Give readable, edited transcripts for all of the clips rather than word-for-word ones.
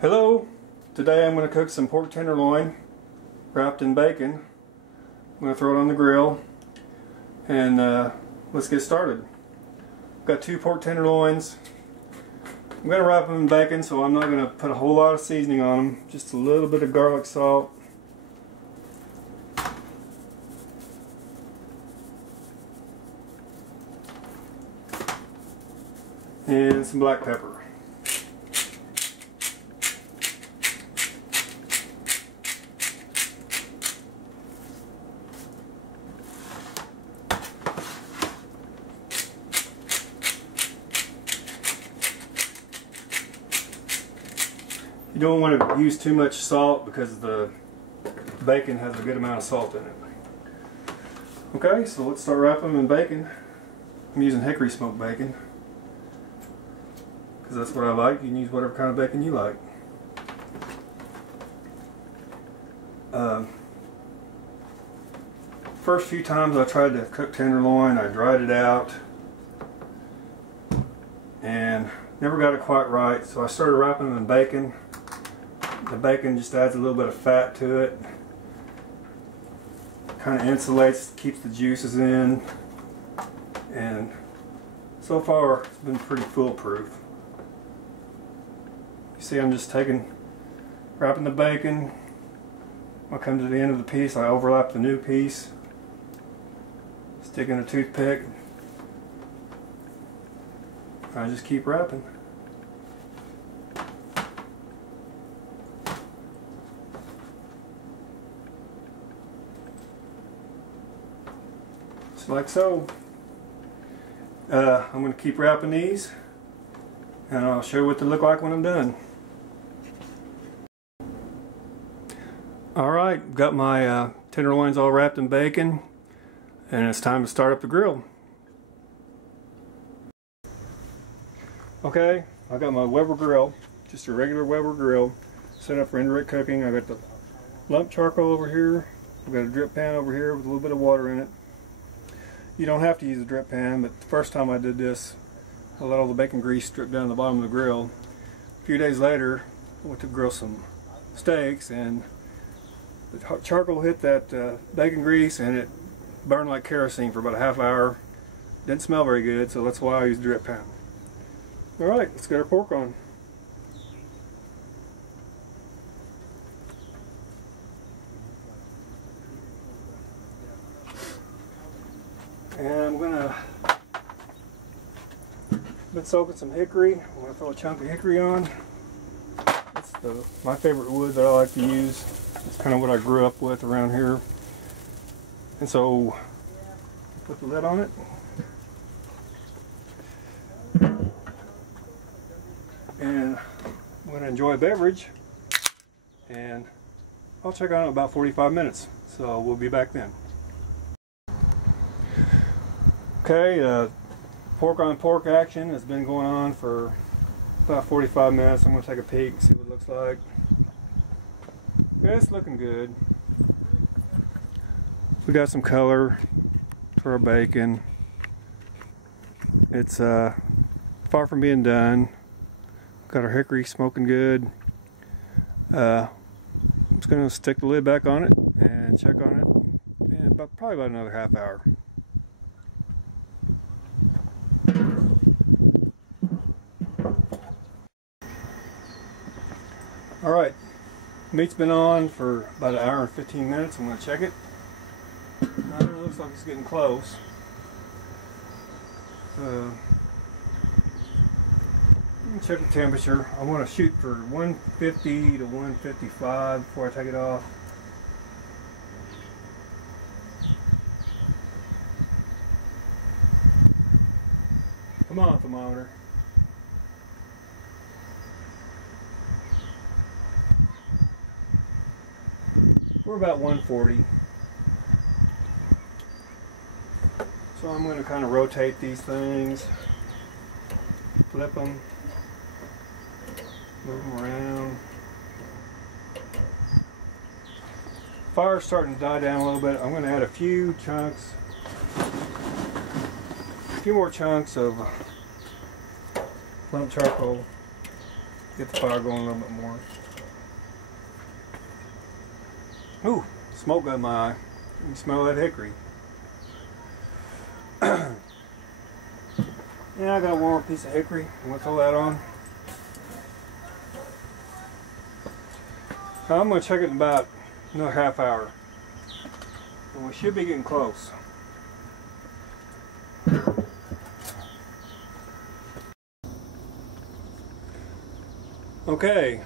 Hello, today I'm going to cook some pork tenderloin wrapped in bacon. I'm going to throw it on the grill and let's get started. I've got 2 pork tenderloins. I'm going to wrap them in bacon, so I'm not going to put a whole lot of seasoning on them, just a little bit of garlic salt. And some black pepper. You don't want to use too much salt because the bacon has a good amount of salt in it. Okay, so let's start wrapping them in bacon. I'm using hickory smoked bacon because that's what I like. You can use whatever kind of bacon you like. First few times I tried to cook tenderloin, I dried it out and never got it quite right, so I started wrapping them in bacon. The bacon just adds a little bit of fat to it, kind of insulates, keeps the juices in, and so far it's been pretty foolproof. You see, I'm just wrapping the bacon. When I come to the end of the piece, I overlap the new piece, stick in a toothpick, I just keep wrapping. Like so. I'm going to keep wrapping these and I'll show you what they look like when I'm done. Alright, got my tenderloins all wrapped in bacon and it's time to start up the grill. Okay, I got my Weber grill, just a regular Weber grill set up for indirect cooking. I got the lump charcoal over here, I've got a drip pan over here with a little bit of water in it. You don't have to use a drip pan, but the first time I did this, I let all the bacon grease drip down the bottom of the grill. A few days later, I went to grill some steaks, and the charcoal hit that bacon grease, and it burned like kerosene for about a half hour. Didn't smell very good, so that's why I used a drip pan. Alright, let's get our pork on. And I'm been soaking some hickory. I'm gonna throw a chunk of hickory on. It's my favorite wood that I like to use. It's kind of what I grew up with around here. And so, put the lid on it. And I'm gonna enjoy a beverage. And I'll check on it in about 45 minutes. So we'll be back then. Okay, pork on pork action has been going on for about 45 minutes. I'm going to take a peek and see what it looks like. Yeah, it's looking good. We got some color for our bacon. It's far from being done. Got our hickory smoking good. I'm just going to stick the lid back on it and check on it in probably about another half hour. Alright, meat's been on for about an hour and 15 minutes. I'm going to check it. It looks like it's getting close. Check the temperature. I want to shoot for 150 to 155 before I take it off. Come on, thermometer. We're about 140. So I'm going to kind of rotate these things, flip them, move them around. Fire's starting to die down a little bit. I'm going to add a few more chunks of lump charcoal. Get the fire going a little bit more. Ooh, smoke got in my eye. You can smell that hickory. Yeah, I got a warm piece of hickory. I'm gonna throw that on. I'm gonna check it in about another half hour. And we should be getting close. Okay,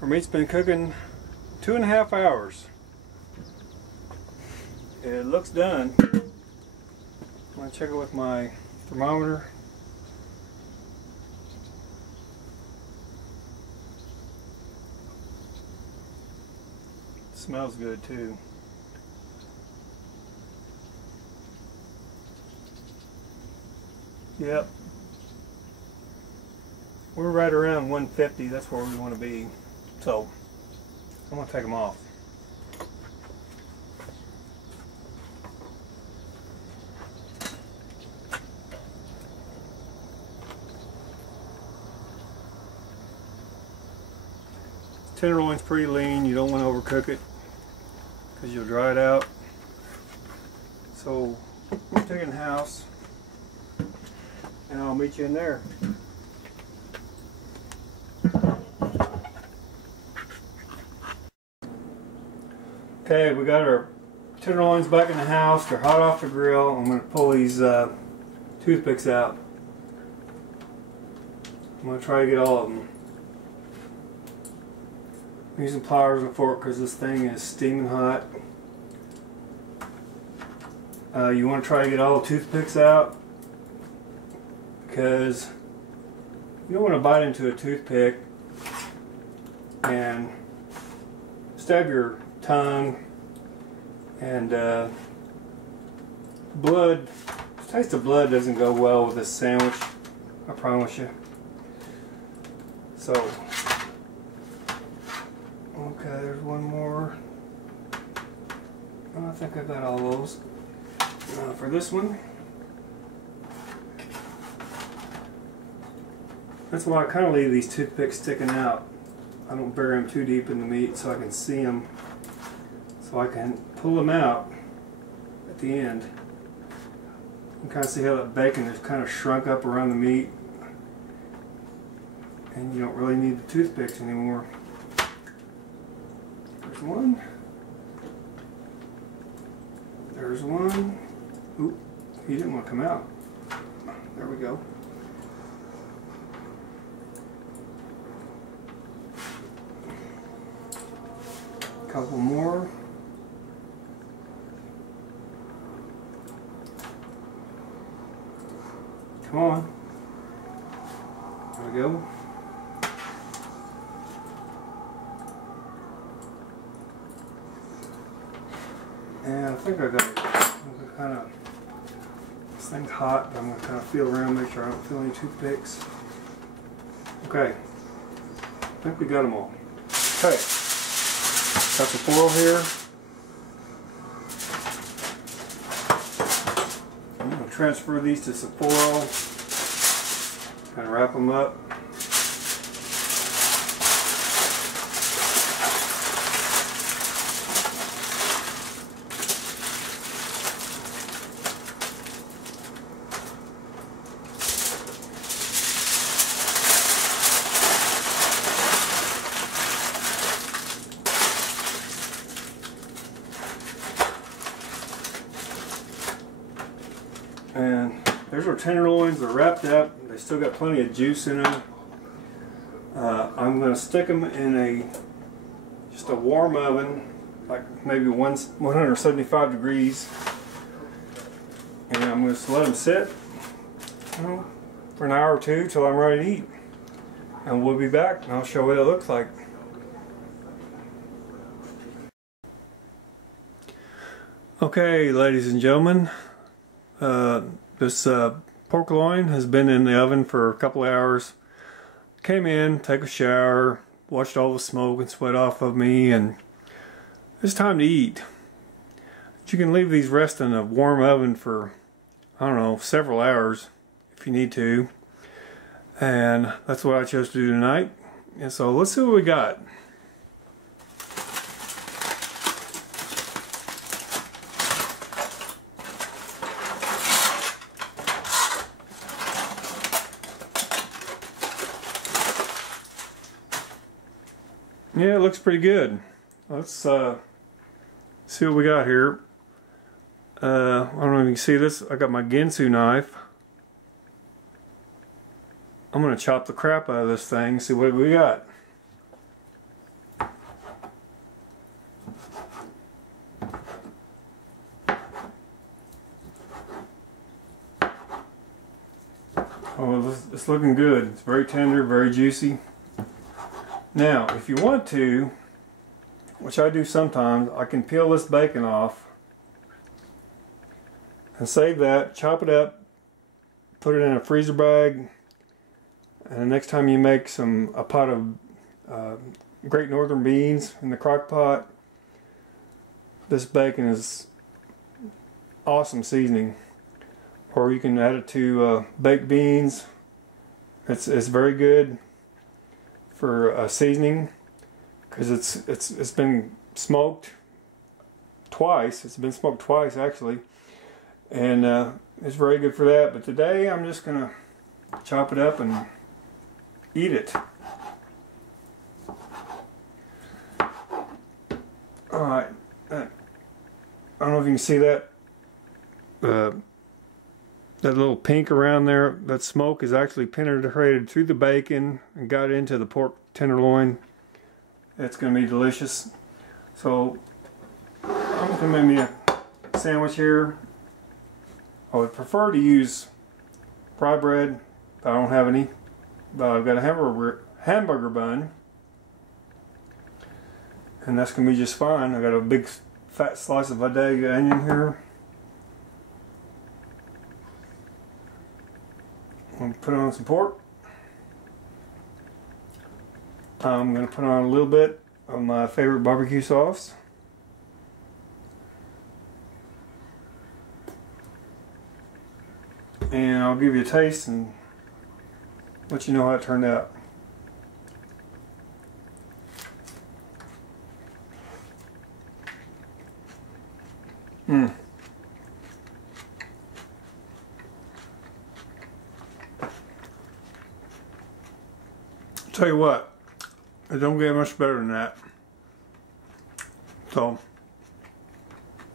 our meat's been cooking 2.5 hours. It looks done. I'm going to check it with my thermometer. It smells good too. Yep. We're right around 150. That's where we want to be. So, I'm going to take them off. Tenderloin's pretty lean. You don't want to overcook it because you'll dry it out. So, we're taking the house and I'll meet you in there. Okay, we got our tenderloins back in the house. They're hot off the grill. I'm going to pull these toothpicks out. I'm going to try to get all of them. I'm using pliers and a fork because this thing is steaming hot. You want to try to get all the toothpicks out because you don't want to bite into a toothpick and stab your tongue, and blood, the taste of blood doesn't go well with this sandwich, I promise you. So, okay, there's one more. I think I got all those. For this one, that's why I kind of leave these toothpicks sticking out. I don't bury them too deep in the meat so I can see them, so I can pull them out at the end. You can kind of see how that bacon is kind of shrunk up around the meat, and you don't really need the toothpicks anymore. There's one. There's one. Oop, he didn't want to come out. There we go. Couple more. Come on. There we go. And I think I got it. Kind of, this thing's hot, but I'm going to kind of feel around, make sure I don't feel any toothpicks. Okay. I think we got them all. Okay. Got the foil here. I'm going to transfer these to some foil. Kind of wrap them up. And there's our tenderloins. They're wrapped up. They still got plenty of juice in them. I'm going to stick them in just a warm oven, like maybe 175 degrees, and I'm going to let them sit, for an hour or two till I'm ready to eat. And we'll be back and I'll show you what it looks like. Okay, ladies and gentlemen. This pork loin has been in the oven for a couple of hours. Came in, take a shower, washed all the smoke and sweat off of me, and it's time to eat. But you can leave these rest in a warm oven for, I don't know, several hours if you need to. And that's what I chose to do tonight. And so let's see what we got. Yeah, it looks pretty good. Let's see what we got here. I don't know if you can see this. I got my Ginsu knife. I'm going to chop the crap out of this thing, see what we got. Oh, it's looking good. It's very tender, very juicy. Now, if you want to, which I do sometimes, I can peel this bacon off and save that, chop it up, put it in a freezer bag, and the next time you make a pot of Great Northern beans in the crock pot, this bacon is awesome seasoning. Or you can add it to baked beans. It's very good for seasoning because it's been smoked twice. It's been smoked twice actually, and it's very good for that. But today I'm just gonna chop it up and eat it. Alright, I don't know if you can see that that little pink around there. That smoke is actually penetrated through the bacon and got into the pork tenderloin. It's going to be delicious. So I'm just going to make me a sandwich here. I would prefer to use rye bread, but I don't have any. But I've got a hamburger bun, and that's going to be just fine. I got a big fat slice of Vidalia onion here. I'm going to put on some pork. I'm going to put on a little bit of my favorite barbecue sauce. And I'll give you a taste and let you know how it turned out. Tell you what, it don't get much better than that. So,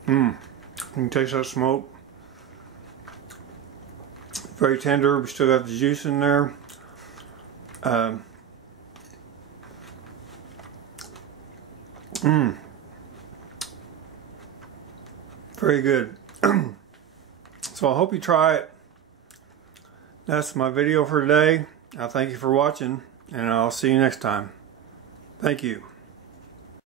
you can taste that smoke. Very tender. We still got the juice in there. Very good. So I hope you try it. That's my video for today. I thank you for watching, and I'll see you next time. Thank you.